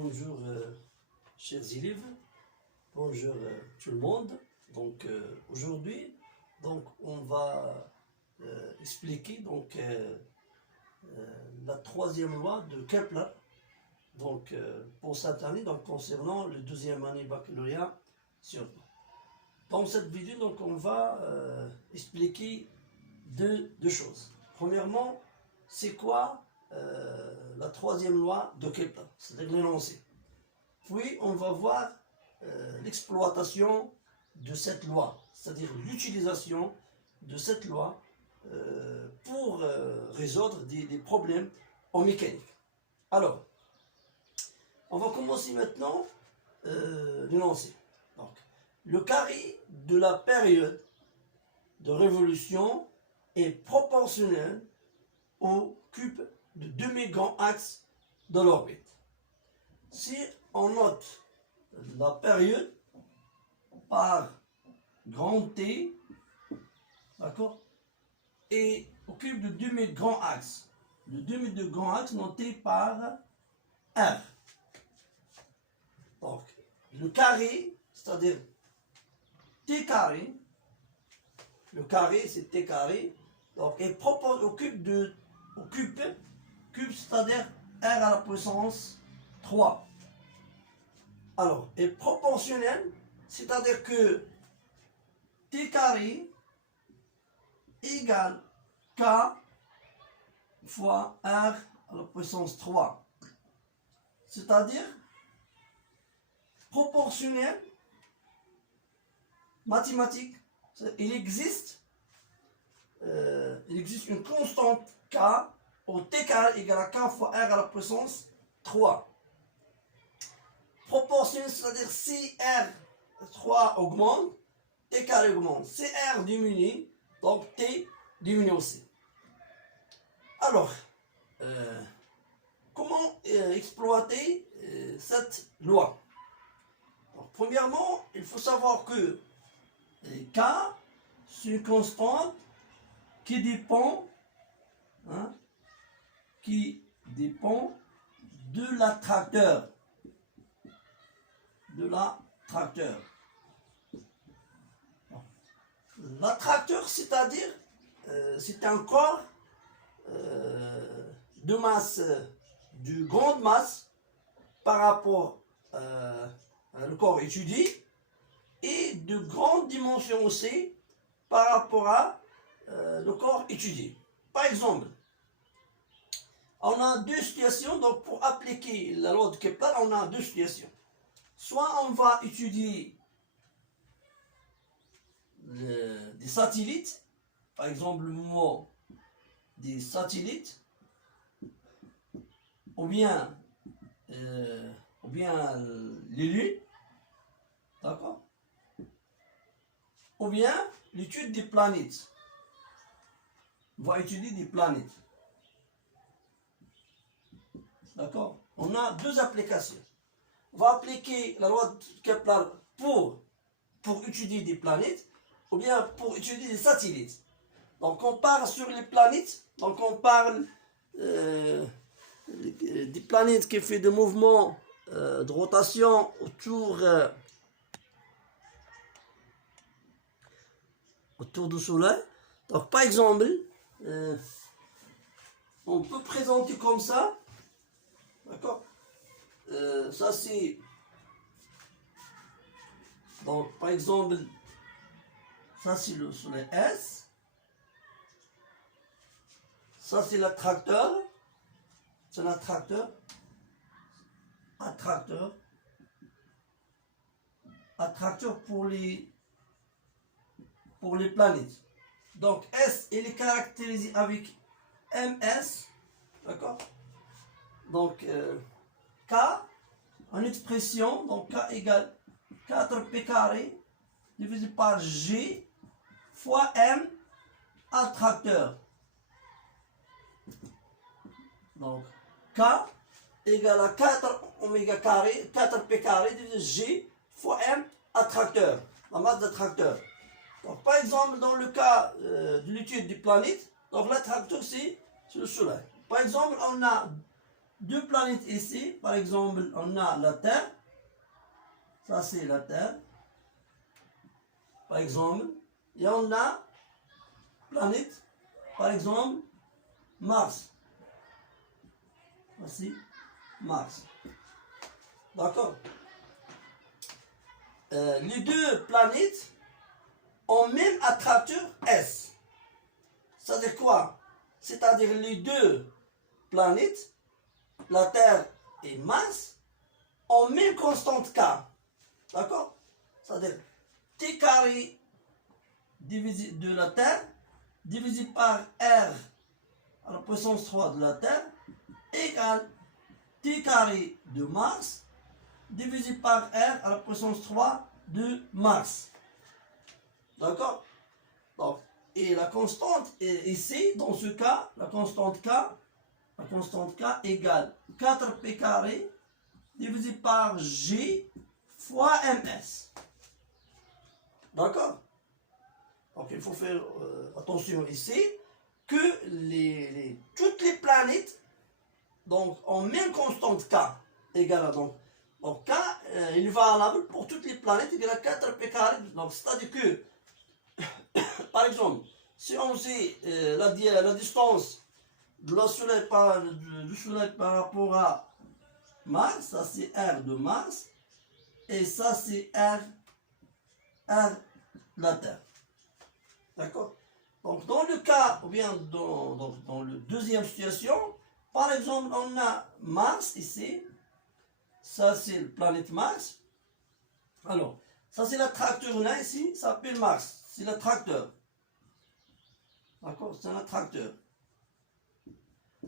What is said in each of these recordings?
Bonjour chers élèves, bonjour tout le monde. Donc aujourd'hui, on va expliquer la troisième loi de Kepler. Pour cette année, concernant le deuxième année baccalauréat surtout. Dans cette vidéo, on va expliquer deux choses. Premièrement, c'est quoi la troisième loi de Kepler, c'est-à-dire l'énoncé. Puis on va voir l'exploitation de cette loi, c'est-à-dire l'utilisation de cette loi pour résoudre des problèmes en mécanique. Alors, on va commencer maintenant l'énoncé. Donc, le carré de la période de révolution est proportionnel au cube de demi-grand axe de l'orbite. Si on note la période par grand T, d'accord, et au cube de demi-grand axe, le demi de grand axe noté par R. Donc, le carré, c'est-à-dire T carré, le carré c'est T carré, donc est proportionnel au cube, c'est-à-dire R à la puissance 3. Alors, est proportionnel, c'est-à-dire que T carré égale K fois R à la puissance 3. C'est-à-dire proportionnel mathématique. Il existe une constante K au T carré égale à K fois R à la puissance 3. Proportionnel, c'est-à-dire si R3 augmente, T carré augmente. Si R diminue, donc T diminue aussi. Alors, comment exploiter cette loi? Donc, premièrement, il faut savoir que K, c'est une constante qui dépend de l'attracteur. L'attracteur, c'est-à-dire, c'est un corps de masse, de grande masse par rapport au corps étudié et de grande dimension aussi par rapport à le corps étudié. Par exemple, on a deux situations, donc pour appliquer la loi de Kepler, on a deux situations. Soit on va étudier des satellites, par exemple le mouvement des satellites, ou bien les lunes, d'accord, ou bien l'étude des planètes. On va étudier des planètes. D'accord? On a deux applications. On va appliquer la loi de Kepler pour étudier des planètes ou bien pour étudier des satellites. Donc on parle sur les planètes, donc on parle des planètes qui font des mouvements de rotation autour du Soleil. Donc par exemple, on peut présenter comme ça, d'accord? Ça c'est, donc par exemple, ça c'est le Soleil S, ça c'est l'attracteur, c'est l'attracteur, attracteur pour les planètes. Donc S il est caractérisé avec MS, d'accord? Donc K en expression, donc K égale 4P carré divisé par G fois M attracteur. Donc K égale à 4 oméga carré, 4P carré divisé G fois M attracteur, la masse d'attracteur. Donc par exemple dans le cas de l'étude des planètes, donc l'attracteur c'est le Soleil. Par exemple on a deux planètes ici. Par exemple, on a la Terre. Ça, c'est la Terre. Par exemple. Et on a planète. Par exemple, Mars. Voici Mars. D'accord. Les deux planètes ont même attracteur S. C'est-à-dire quoi? C'est-à-dire les deux planètes, la Terre et Mars, ont même constante K. D'accord? C'est-à-dire T carré divisé de la Terre divisé par R à la puissance 3 de la Terre égale T carré de Mars divisé par R à la puissance 3 de Mars. D'accord? Donc, et la constante ici, dans ce cas, la constante K égale 4P carré divisé par G fois MS. D'accord? Donc il faut faire attention ici que toutes les planètes donc, ont même constante K égale à donc K il est valable pour toutes les planètes égale à 4P carré. Donc c'est-à-dire que par exemple, si on sait la distance du Soleil par rapport à Mars, ça c'est R de Mars, et ça c'est R de la Terre. D'accord? Donc dans le cas, ou bien dans la deuxième situation, par exemple, on a Mars ici, ça c'est la planète Mars. Alors, ça c'est l'attracteur là ici, ça s'appelle Mars, c'est l'attracteur. D'accord? C'est un attracteur.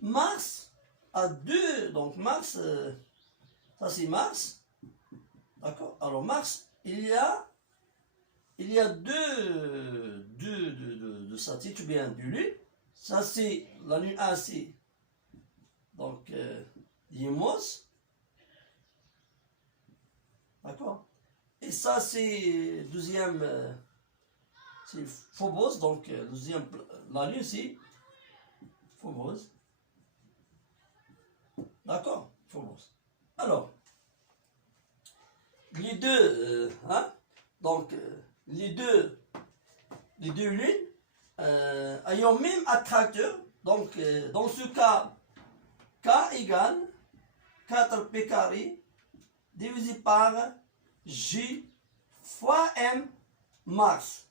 Mars a deux, donc Mars, ça c'est Mars. D'accord? Alors Mars, il y a deux satellites ou bien deux lunes. Ça c'est la lune A, c'est donc Deimos. D'accord? Et ça c'est deuxième, c'est Phobos, donc deuxième, la lune c'est Phobos. D'accord? Phobos. Alors, les deux, donc les deux lunes ayant même attracteur, donc dans ce cas, K égale 4P carré divisé par G fois M Mars.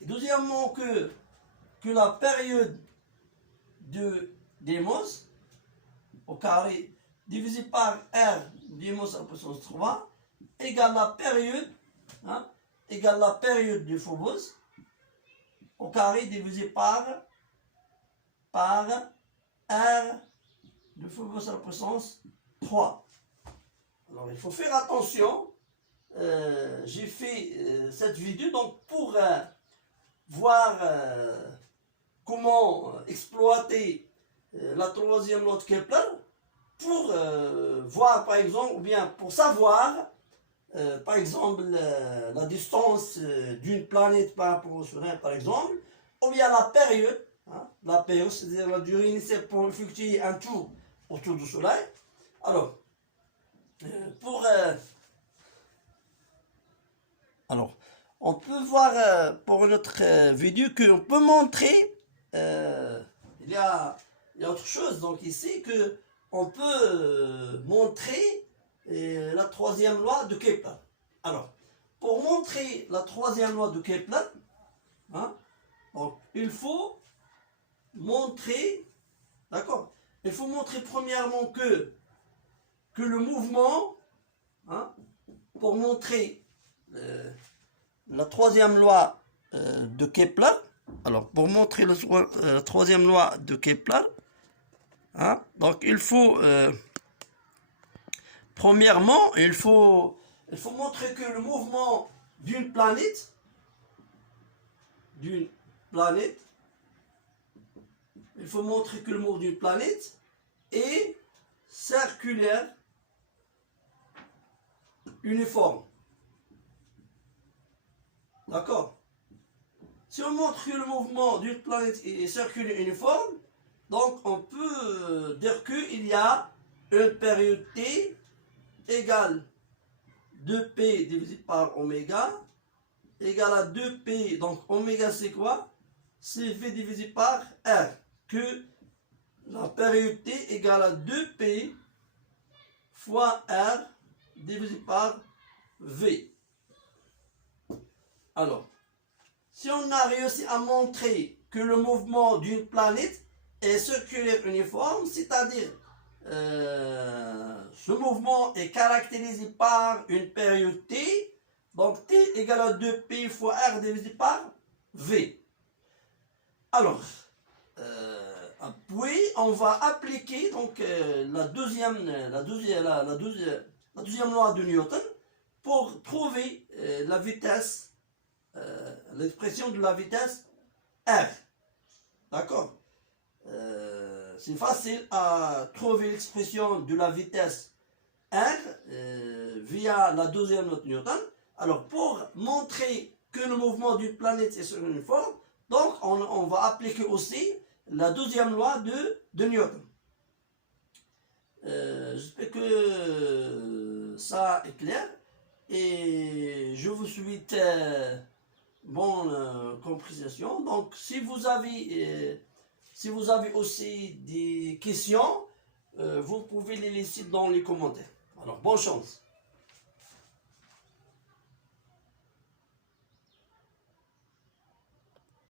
Et deuxièmement que la période de Deimos au carré divisé par R Deimos à la puissance 3 égale la période de Phobos au carré divisé par R de Phobos à la puissance 3. Alors il faut faire attention. J'ai fait cette vidéo donc pour voir comment exploiter la troisième loi de Kepler pour voir par exemple, ou bien pour savoir par exemple la distance d'une planète par rapport au Soleil par exemple, ou bien la période, c'est-à-dire la durée initiale pour effectuer un tour autour du Soleil. Alors, on peut voir pour notre vidéo qu'on peut montrer, il y a autre chose donc ici, que on peut montrer la troisième loi de Kepler. Alors, pour montrer la troisième loi de Kepler, donc, il faut montrer, d'accord, il faut montrer premièrement que le mouvement, pour montrer la troisième loi de Kepler, alors pour montrer la troisième loi de Kepler, donc il faut premièrement il faut montrer que le mouvement d'une planète il faut montrer que le mouvement d'une planète est circulaire uniforme. D'accord? Si on montre que le mouvement d'une planète est circulaire uniforme, Donc on peut dire qu'il y a une période T égale 2P divisé par oméga égale à 2P. Donc oméga c'est quoi? C'est V divisé par R. Que la période T égale à 2P fois R divisé par V. Alors, si on a réussi à montrer que le mouvement d'une planète est circulaire uniforme, c'est-à-dire ce mouvement est caractérisé par une période T, donc T égale à 2P fois R divisé par V. Alors, puis on va appliquer donc la deuxième loi de Newton pour trouver la vitesse, l'expression de la vitesse R. D'accord? C'est facile à trouver l'expression de la vitesse R via la deuxième loi de Newton. Alors, pour montrer que le mouvement d'une planète est uniforme, donc on va appliquer aussi la deuxième loi de Newton. J'espère que ça est clair et je vous souhaite bonne compréhension. Donc, si vous avez aussi des questions, vous pouvez les laisser dans les commentaires. Alors, bonne chance.